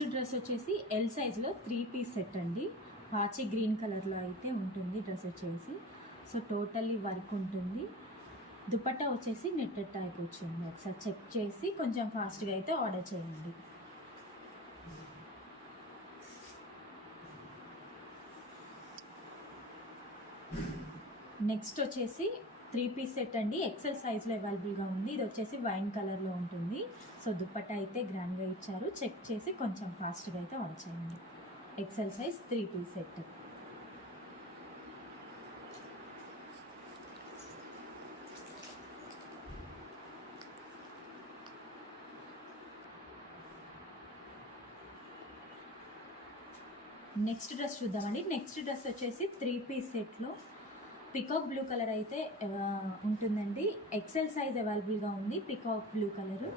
Dress వచ్చేసి L సైజ్లో 3 piece set అండి. పాచి గ్రీన్ కలర్లో అయితే ఉంటుంది డ్రెస్ వచ్చేసి. సో టోటల్లీ వర్క్ ఉంటుంది. దుపట్టా వచ్చేసి నెట్టెడ్ టైప్ వచ్చింది. ఒకసారి చెక్ చేసి కొంచెం ఫాస్ట్గా అయితే ఆర్డర్ చేయండి. నెక్స్ట్ వచ్చేసి 3 పీస్ సెట్ అండి. ఎక్సెల్ సైజ్లో అవైలబుల్గా ఉంది. ఇది వచ్చేసి వైన్ కలర్లో ఉంటుంది. సో దుపట్టా అయితే గ్రాండ్గా ఇచ్చారు. చెక్ చేసి కొంచెం ఫాస్ట్గా అయితే ఆర్డర్ చేయండి. Excel size 3 piece set. Next dress చూద్దామండి. నెక్స్ట్ డ్రెస్ వచ్చేసి 3 పీస్ సెట్లో పికాక్ బ్లూ కలర్ అయితే ఉంటుందండి. ఎక్సెల్ సైజ్ అవైలబుల్గా ఉంది. పికాక్ బ్లూ కలరు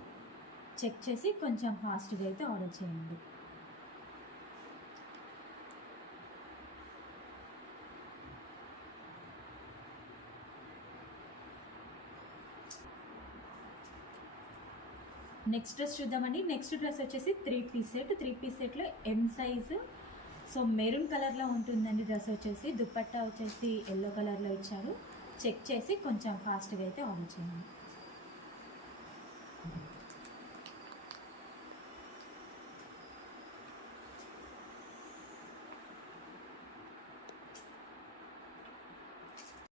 చెక్ చేసి కొంచెం ఫాస్ట్గా అయితే ఆర్డర్ చేయండి. నెక్స్ట్ డ్రెస్ చూద్దామండి. నెక్స్ట్ డ్రెస్ వచ్చేసి 3 పీస్ సెట్. 3 పీస్ సెట్లో ఎం సైజు. సో మెరూన్ కలర్లో ఉంటుందండి డ్రెస్ వచ్చేసి. దుపట్టా వచ్చేసి ఎల్లో కలర్లో ఇచ్చారు. చెక్ చేసి కొంచెం ఫాస్ట్గా అయితే ఆర్డర్ చేయండి.